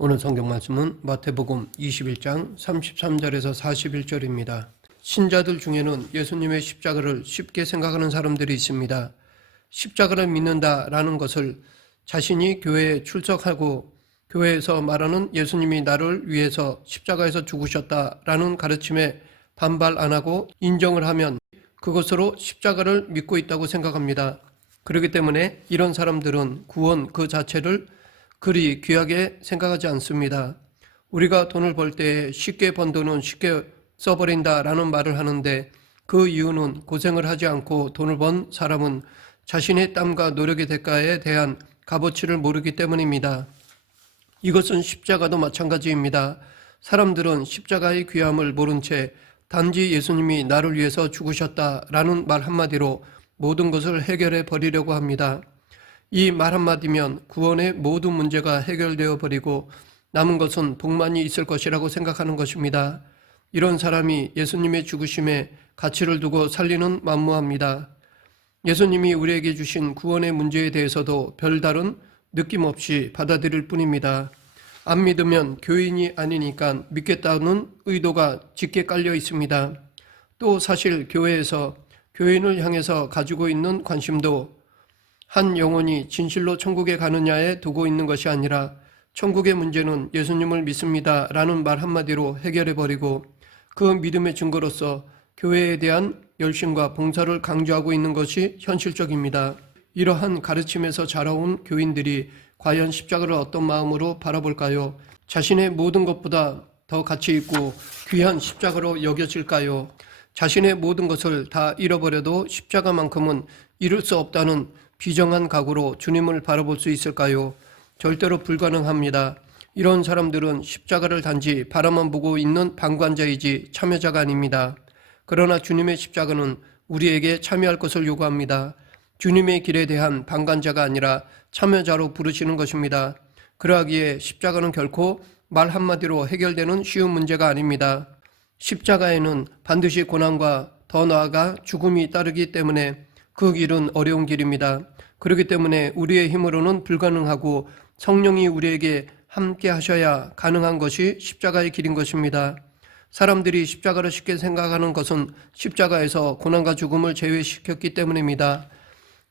오늘 성경 말씀은 마태복음 21장 33절에서 41절입니다. 신자들 중에는 예수님의 십자가를 쉽게 생각하는 사람들이 있습니다. 십자가를 믿는다라는 것을 자신이 교회에 출석하고 교회에서 말하는 예수님이 나를 위해서 십자가에서 죽으셨다라는 가르침에 반발 안 하고 인정을 하면 그것으로 십자가를 믿고 있다고 생각합니다. 그렇기 때문에 이런 사람들은 구원 그 자체를 그리 귀하게 생각하지 않습니다. 우리가 돈을 벌 때 쉽게 번 돈은 쉽게 써버린다라는 말을 하는데 그 이유는 고생을 하지 않고 돈을 번 사람은 자신의 땀과 노력의 대가에 대한 값어치를 모르기 때문입니다. 이것은 십자가도 마찬가지입니다. 사람들은 십자가의 귀함을 모른 채 단지 예수님이 나를 위해서 죽으셨다라는 말 한마디로 모든 것을 해결해 버리려고 합니다. 이 말 한마디면 구원의 모든 문제가 해결되어 버리고 남은 것은 복만이 있을 것이라고 생각하는 것입니다. 이런 사람이 예수님의 죽으심에 가치를 두고 살리는 만무합니다. 예수님이 우리에게 주신 구원의 문제에 대해서도 별다른 느낌 없이 받아들일 뿐입니다. 안 믿으면 교인이 아니니까 믿겠다는 의도가 짙게 깔려 있습니다. 또 사실 교회에서 교인을 향해서 가지고 있는 관심도 한 영혼이 진실로 천국에 가느냐에 두고 있는 것이 아니라 천국의 문제는 예수님을 믿습니다 라는 말 한마디로 해결해버리고 그 믿음의 증거로서 교회에 대한 열심과 봉사를 강조하고 있는 것이 현실적입니다. 이러한 가르침에서 자라온 교인들이 과연 십자가를 어떤 마음으로 바라볼까요? 자신의 모든 것보다 더 가치 있고 귀한 십자가로 여겨질까요? 자신의 모든 것을 다 잃어버려도 십자가만큼은 잃을 수 없다는 비정한 각오로 주님을 바라볼 수 있을까요? 절대로 불가능합니다. 이런 사람들은 십자가를 단지 바라만 보고 있는 방관자이지 참여자가 아닙니다. 그러나 주님의 십자가는 우리에게 참여할 것을 요구합니다. 주님의 길에 대한 방관자가 아니라 참여자로 부르시는 것입니다. 그러하기에 십자가는 결코 말 한마디로 해결되는 쉬운 문제가 아닙니다. 십자가에는 반드시 고난과 더 나아가 죽음이 따르기 때문에 그 길은 어려운 길입니다. 그렇기 때문에 우리의 힘으로는 불가능하고 성령이 우리에게 함께 하셔야 가능한 것이 십자가의 길인 것입니다. 사람들이 십자가를 쉽게 생각하는 것은 십자가에서 고난과 죽음을 제외시켰기 때문입니다.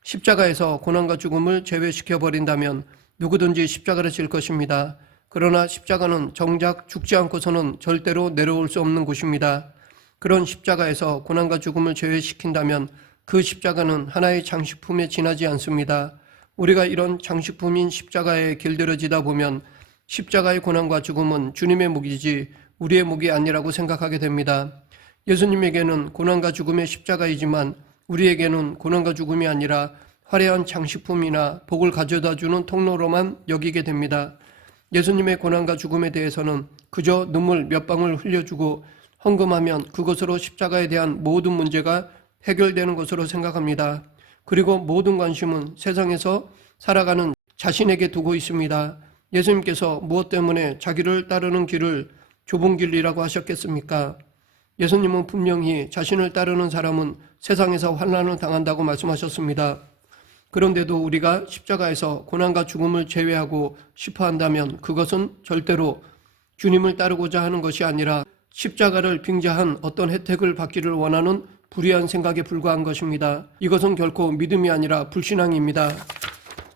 십자가에서 고난과 죽음을 제외시켜버린다면 누구든지 십자가를 질 것입니다. 그러나 십자가는 정작 죽지 않고서는 절대로 내려올 수 없는 곳입니다. 그런 십자가에서 고난과 죽음을 제외시킨다면 그 십자가는 하나의 장식품에 지나지 않습니다. 우리가 이런 장식품인 십자가에 길들여지다 보면 십자가의 고난과 죽음은 주님의 몫이지 우리의 몫이 아니라고 생각하게 됩니다. 예수님에게는 고난과 죽음의 십자가이지만 우리에게는 고난과 죽음이 아니라 화려한 장식품이나 복을 가져다주는 통로로만 여기게 됩니다. 예수님의 고난과 죽음에 대해서는 그저 눈물 몇 방울 흘려주고 헌금하면 그것으로 십자가에 대한 모든 문제가 해결되는 것으로 생각합니다. 그리고 모든 관심은 세상에서 살아가는 자신에게 두고 있습니다. 예수님께서 무엇 때문에 자기를 따르는 길을 좁은 길이라고 하셨겠습니까? 예수님은 분명히 자신을 따르는 사람은 세상에서 환난을 당한다고 말씀하셨습니다. 그런데도 우리가 십자가에서 고난과 죽음을 제외하고 싶어 한다면 그것은 절대로 주님을 따르고자 하는 것이 아니라 십자가를 빙자한 어떤 혜택을 받기를 원하는 불의한 생각에 불과한 것입니다. 이것은 결코 믿음이 아니라 불신앙입니다.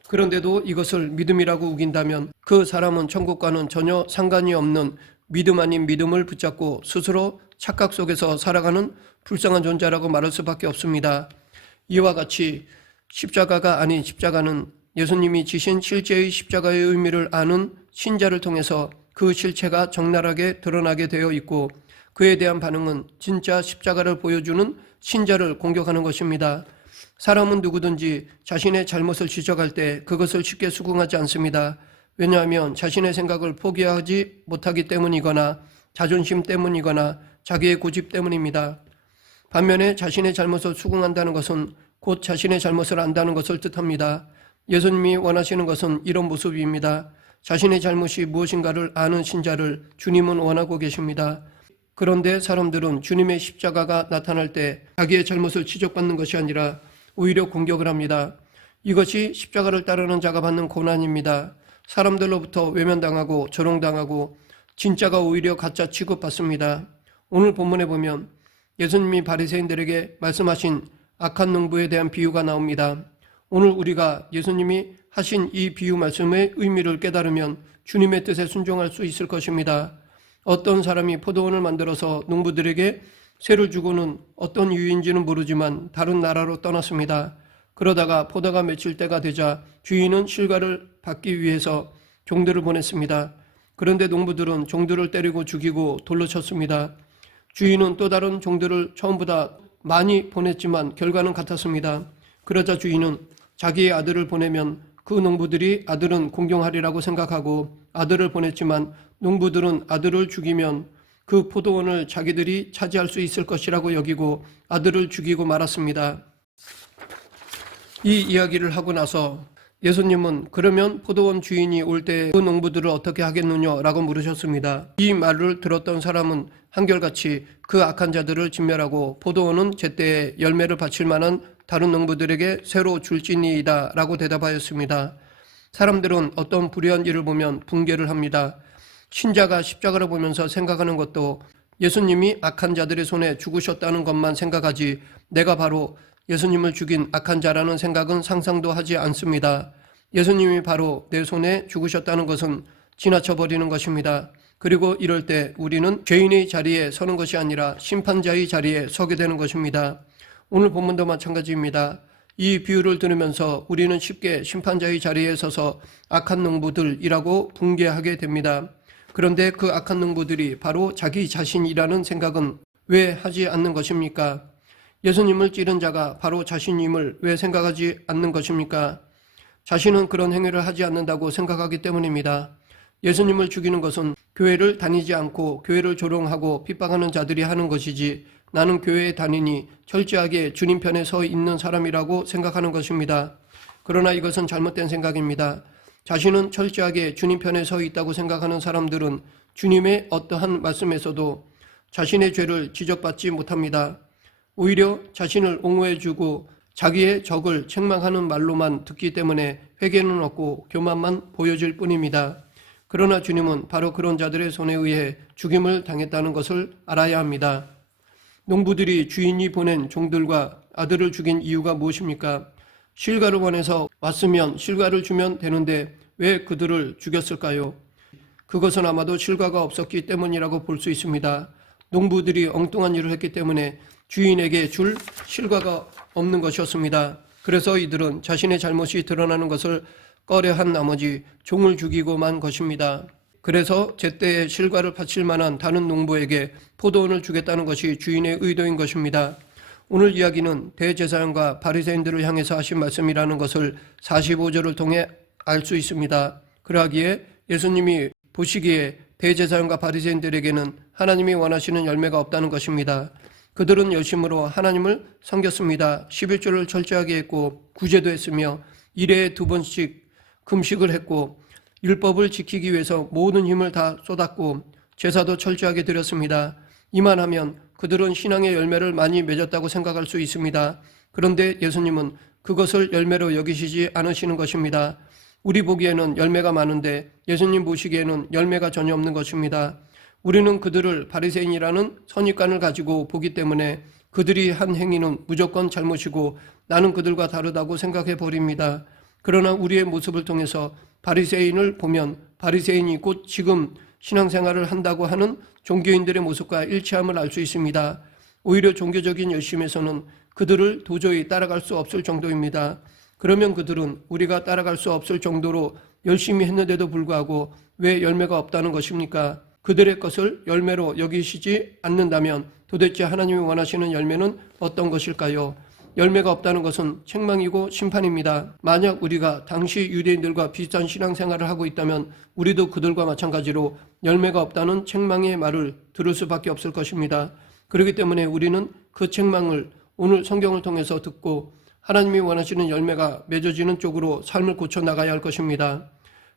그런데도 이것을 믿음이라고 우긴다면 그 사람은 천국과는 전혀 상관이 없는 믿음 아닌 믿음을 붙잡고 스스로 착각 속에서 살아가는 불쌍한 존재라고 말할 수밖에 없습니다. 이와 같이 십자가가 아닌 십자가는 예수님이 지신 실제의 십자가의 의미를 아는 신자를 통해서 그 실체가 적나라하게 드러나게 되어 있고 그에 대한 반응은 진짜 십자가를 보여주는 신자를 공격하는 것입니다. 사람은 누구든지 자신의 잘못을 지적할 때 그것을 쉽게 수긍하지 않습니다. 왜냐하면 자신의 생각을 포기하지 못하기 때문이거나 자존심 때문이거나 자기의 고집 때문입니다. 반면에 자신의 잘못을 수긍한다는 것은 곧 자신의 잘못을 안다는 것을 뜻합니다. 예수님이 원하시는 것은 이런 모습입니다. 자신의 잘못이 무엇인가를 아는 신자를 주님은 원하고 계십니다. 그런데 사람들은 주님의 십자가가 나타날 때 자기의 잘못을 지적받는 것이 아니라 오히려 공격을 합니다. 이것이 십자가를 따르는 자가 받는 고난입니다. 사람들로부터 외면당하고 조롱당하고 진짜가 오히려 가짜 취급받습니다. 오늘 본문에 보면 예수님이 바리새인들에게 말씀하신 악한 농부에 대한 비유가 나옵니다. 오늘 우리가 예수님이 하신 이 비유 말씀의 의미를 깨달으면 주님의 뜻에 순종할 수 있을 것입니다. 어떤 사람이 포도원을 만들어서 농부들에게 세를 주고는 어떤 이유인지는 모르지만 다른 나라로 떠났습니다. 그러다가 포도가 맺힐 때가 되자 주인은 실과를 받기 위해서 종들을 보냈습니다. 그런데 농부들은 종들을 때리고 죽이고 돌로 쳤습니다. 주인은 또 다른 종들을 처음보다 많이 보냈지만 결과는 같았습니다. 그러자 주인은 자기의 아들을 보내면 그 농부들이 아들은 공경하리라고 생각하고 아들을 보냈지만 농부들은 아들을 죽이면 그 포도원을 자기들이 차지할 수 있을 것이라고 여기고 아들을 죽이고 말았습니다. 이 이야기를 하고 나서 예수님은 그러면 포도원 주인이 올 때 그 농부들을 어떻게 하겠느냐라고 물으셨습니다. 이 말을 들었던 사람은 한결같이 그 악한 자들을 진멸하고 포도원은 제때에 열매를 바칠 만한 다른 농부들에게 새로 줄지니이다 라고 대답하였습니다. 사람들은 어떤 불의한 일을 보면 붕괴를 합니다. 신자가 십자가를 보면서 생각하는 것도 예수님이 악한 자들의 손에 죽으셨다는 것만 생각하지 내가 바로 예수님을 죽인 악한 자라는 생각은 상상도 하지 않습니다. 예수님이 바로 내 손에 죽으셨다는 것은 지나쳐버리는 것입니다. 그리고 이럴 때 우리는 죄인의 자리에 서는 것이 아니라 심판자의 자리에 서게 되는 것입니다. 오늘 본문도 마찬가지입니다. 이 비유를 들으면서 우리는 쉽게 심판자의 자리에 서서 악한 농부들이라고 붕괴하게 됩니다. 그런데 그 악한 농부들이 바로 자기 자신이라는 생각은 왜 하지 않는 것입니까? 예수님을 찌른 자가 바로 자신임을 왜 생각하지 않는 것입니까? 자신은 그런 행위를 하지 않는다고 생각하기 때문입니다. 예수님을 죽이는 것은 교회를 다니지 않고 교회를 조롱하고 핍박하는 자들이 하는 것이지 나는 교회에 다니니 철저하게 주님 편에 서 있는 사람이라고 생각하는 것입니다. 그러나 이것은 잘못된 생각입니다. 자신은 철저하게 주님 편에 서 있다고 생각하는 사람들은 주님의 어떠한 말씀에서도 자신의 죄를 지적받지 못합니다. 오히려 자신을 옹호해주고 자기의 적을 책망하는 말로만 듣기 때문에 회개는 없고 교만만 보여질 뿐입니다. 그러나 주님은 바로 그런 자들의 손에 의해 죽임을 당했다는 것을 알아야 합니다. 농부들이 주인이 보낸 종들과 아들을 죽인 이유가 무엇입니까? 실과를 원해서 왔으면 실과를 주면 되는데 왜 그들을 죽였을까요? 그것은 아마도 실과가 없었기 때문이라고 볼 수 있습니다. 농부들이 엉뚱한 일을 했기 때문에 주인에게 줄 실과가 없는 것이었습니다. 그래서 이들은 자신의 잘못이 드러나는 것을 꺼려한 나머지 종을 죽이고 만 것입니다. 그래서 제때에 실과를 바칠 만한 다른 농부에게 포도원을 주겠다는 것이 주인의 의도인 것입니다. 오늘 이야기는 대제사장과 바리새인들을 향해서 하신 말씀이라는 것을 45절을 통해 알 수 있습니다. 그러하기에 예수님이 보시기에 대제사장과 바리새인들에게는 하나님이 원하시는 열매가 없다는 것입니다. 그들은 열심으로 하나님을 섬겼습니다. 11조를 철저하게 했고 구제도 했으며 1회에 2번씩 금식을 했고 율법을 지키기 위해서 모든 힘을 다 쏟았고 제사도 철저하게 드렸습니다. 이만하면 그들은 신앙의 열매를 많이 맺었다고 생각할 수 있습니다. 그런데 예수님은 그것을 열매로 여기시지 않으시는 것입니다. 우리 보기에는 열매가 많은데 예수님 보시기에는 열매가 전혀 없는 것입니다. 우리는 그들을 바리새인이라는 선입관을 가지고 보기 때문에 그들이 한 행위는 무조건 잘못이고 나는 그들과 다르다고 생각해 버립니다. 그러나 우리의 모습을 통해서 바리새인을 보면 바리새인이 곧 지금 신앙생활을 한다고 하는 종교인들의 모습과 일치함을 알 수 있습니다. 오히려 종교적인 열심에서는 그들을 도저히 따라갈 수 없을 정도입니다. 그러면 그들은 우리가 따라갈 수 없을 정도로 열심히 했는데도 불구하고 왜 열매가 없다는 것입니까? 그들의 것을 열매로 여기시지 않는다면 도대체 하나님이 원하시는 열매는 어떤 것일까요? 열매가 없다는 것은 책망이고 심판입니다. 만약 우리가 당시 유대인들과 비슷한 신앙생활을 하고 있다면 우리도 그들과 마찬가지로 열매가 없다는 책망의 말을 들을 수밖에 없을 것입니다. 그렇기 때문에 우리는 그 책망을 오늘 성경을 통해서 듣고 하나님이 원하시는 열매가 맺어지는 쪽으로 삶을 고쳐나가야 할 것입니다.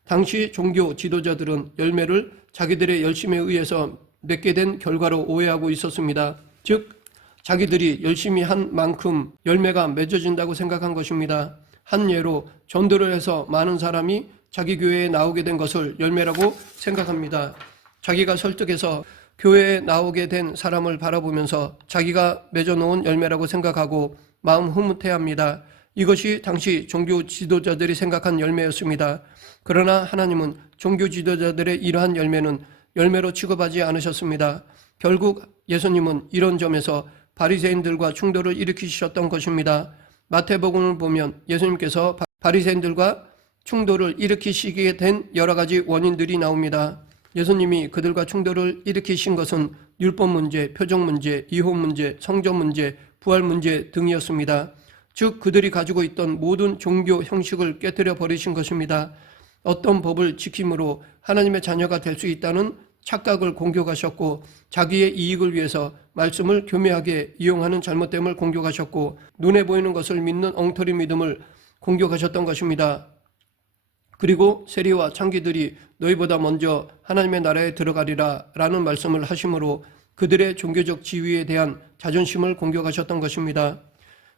당시 종교 지도자들은 열매를 자기들의 열심에 의해서 맺게 된 결과로 오해하고 있었습니다. 즉 자기들이 열심히 한 만큼 열매가 맺어진다고 생각한 것입니다. 한 예로 전도를 해서 많은 사람이 자기 교회에 나오게 된 것을 열매라고 생각합니다. 자기가 설득해서 교회에 나오게 된 사람을 바라보면서 자기가 맺어놓은 열매라고 생각하고 마음 흐뭇해합니다. 이것이 당시 종교 지도자들이 생각한 열매였습니다. 그러나 하나님은 종교 지도자들의 이러한 열매는 열매로 취급하지 않으셨습니다. 결국 예수님은 이런 점에서 바리새인들과 충돌을 일으키셨던 것입니다. 마태복음을 보면 예수님께서 바리새인들과 충돌을 일으키시게 된 여러 가지 원인들이 나옵니다. 예수님이 그들과 충돌을 일으키신 것은 율법 문제, 표적 문제, 이혼 문제, 성전 문제, 부활 문제 등이었습니다. 즉 그들이 가지고 있던 모든 종교 형식을 깨뜨려 버리신 것입니다. 어떤 법을 지킴으로 하나님의 자녀가 될 수 있다는 착각을 공격하셨고 자기의 이익을 위해서 말씀을 교묘하게 이용하는 잘못됨을 공격하셨고 눈에 보이는 것을 믿는 엉터리 믿음을 공격하셨던 것입니다. 그리고 세리와 창기들이 너희보다 먼저 하나님의 나라에 들어가리라 라는 말씀을 하심으로 그들의 종교적 지위에 대한 자존심을 공격하셨던 것입니다.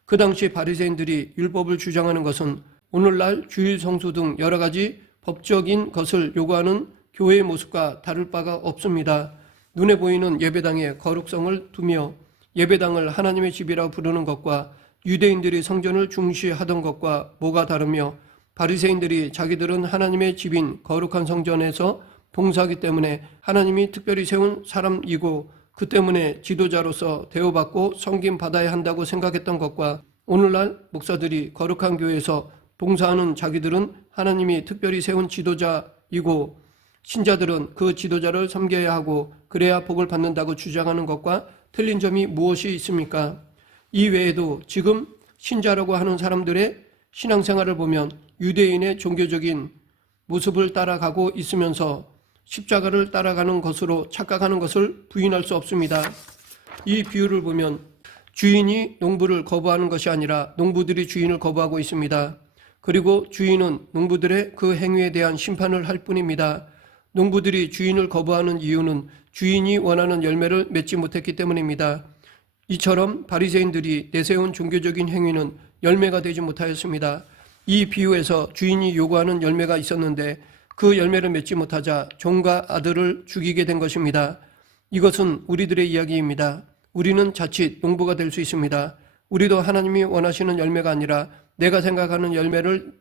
그 당시 바리새인들이 율법을 주장하는 것은 오늘날 주일 성수 등 여러 가지 법적인 것을 요구하는 교회의 모습과 다를 바가 없습니다. 눈에 보이는 예배당에 거룩성을 두며 예배당을 하나님의 집이라 부르는 것과 유대인들이 성전을 중시하던 것과 뭐가 다르며 바리새인들이 자기들은 하나님의 집인 거룩한 성전에서 봉사하기 때문에 하나님이 특별히 세운 사람이고 그 때문에 지도자로서 대우받고 섬김받아야 한다고 생각했던 것과 오늘날 목사들이 거룩한 교회에서 봉사하는 자기들은 하나님이 특별히 세운 지도자이고 신자들은 그 지도자를 섬겨야 하고 그래야 복을 받는다고 주장하는 것과 틀린 점이 무엇이 있습니까? 이 외에도 지금 신자라고 하는 사람들의 신앙생활을 보면 유대인의 종교적인 모습을 따라가고 있으면서 십자가를 따라가는 것으로 착각하는 것을 부인할 수 없습니다. 이 비유를 보면 주인이 농부를 거부하는 것이 아니라 농부들이 주인을 거부하고 있습니다. 그리고 주인은 농부들의 그 행위에 대한 심판을 할 뿐입니다. 농부들이 주인을 거부하는 이유는 주인이 원하는 열매를 맺지 못했기 때문입니다. 이처럼 바리새인들이 내세운 종교적인 행위는 열매가 되지 못하였습니다. 이 비유에서 주인이 요구하는 열매가 있었는데 그 열매를 맺지 못하자 종과 아들을 죽이게 된 것입니다. 이것은 우리들의 이야기입니다. 우리는 자칫 농부가 될 수 있습니다. 우리도 하나님이 원하시는 열매가 아니라 내가 생각하는 열매를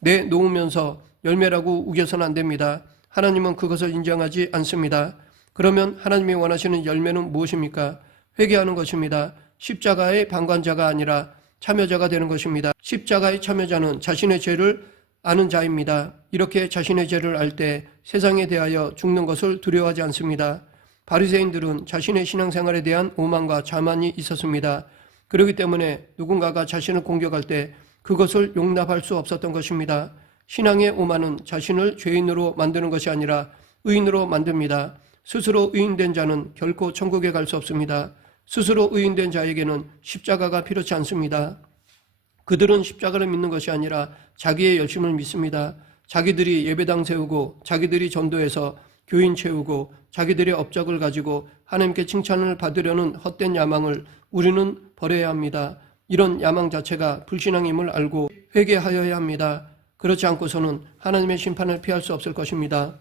내놓으면서 열매라고 우겨서는 안 됩니다. 하나님은 그것을 인정하지 않습니다. 그러면 하나님이 원하시는 열매는 무엇입니까? 회개하는 것입니다. 십자가의 방관자가 아니라 참여자가 되는 것입니다. 십자가의 참여자는 자신의 죄를 아는 자입니다. 이렇게 자신의 죄를 알 때 세상에 대하여 죽는 것을 두려워하지 않습니다. 바리새인들은 자신의 신앙생활에 대한 오만과 자만이 있었습니다. 그렇기 때문에 누군가가 자신을 공격할 때 그것을 용납할 수 없었던 것입니다. 신앙의 오만은 자신을 죄인으로 만드는 것이 아니라 의인으로 만듭니다. 스스로 의인된 자는 결코 천국에 갈 수 없습니다. 스스로 의인된 자에게는 십자가가 필요치 않습니다. 그들은 십자가를 믿는 것이 아니라 자기의 열심을 믿습니다. 자기들이 예배당 세우고 자기들이 전도해서 교인 채우고 자기들의 업적을 가지고 하나님께 칭찬을 받으려는 헛된 야망을 우리는 버려야 합니다. 이런 야망 자체가 불신앙임을 알고 회개하여야 합니다. 그렇지 않고서는 하나님의 심판을 피할 수 없을 것입니다.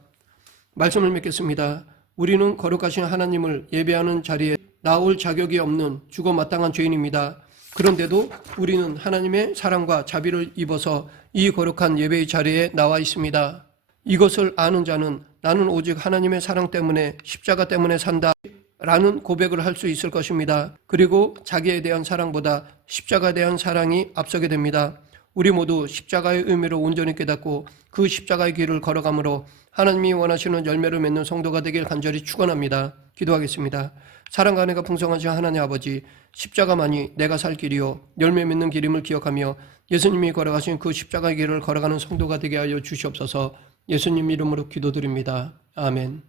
말씀을 맺겠습니다. 우리는 거룩하신 하나님을 예배하는 자리에 나올 자격이 없는 죽어 마땅한 죄인입니다. 그런데도 우리는 하나님의 사랑과 자비를 입어서 이 거룩한 예배의 자리에 나와 있습니다. 이것을 아는 자는 나는 오직 하나님의 사랑 때문에 십자가 때문에 산다 라는 고백을 할 수 있을 것입니다. 그리고 자기에 대한 사랑보다 십자가에 대한 사랑이 앞서게 됩니다. 우리 모두 십자가의 의미를 온전히 깨닫고 그 십자가의 길을 걸어가므로 하나님이 원하시는 열매를 맺는 성도가 되길 간절히 축원합니다. 기도하겠습니다. 사랑과 은혜가 풍성하신 하나님 아버지, 십자가만이 내가 살 길이요 열매 맺는 길임을 기억하며 예수님이 걸어가신 그 십자가의 길을 걸어가는 성도가 되게 하여 주시옵소서. 예수님 이름으로 기도드립니다. 아멘.